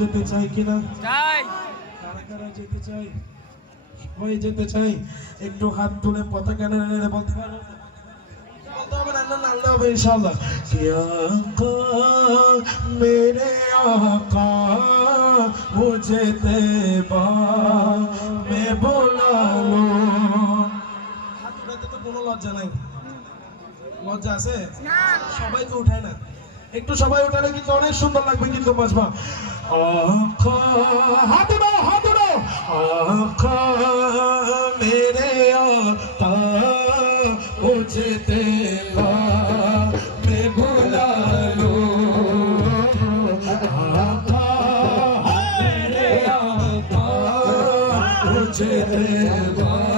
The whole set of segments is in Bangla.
যেতে চাই কিনা? চাই। কারা কারা যেতে চাই? হয়ে যেতে চাই। একটু হাত তুলে পতাকা নেড়ে বলতে পারো? মেরে আকা মে বোলালো? হাত উঠাতে তো কোনো লজ্জা নাই। লজ্জা আছে? সবাই তো উঠায় না। একটু সবাই উঠালে কিন্তু অনেক সুন্দর লাগবে কিন্তু বাজবা। হাত উড়ো হাত উড়ো মেরে বুঝতে বুঝতে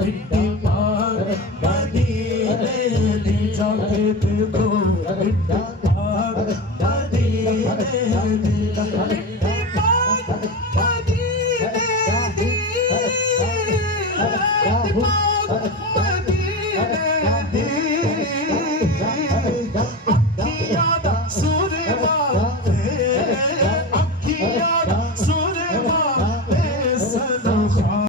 Dee. Surya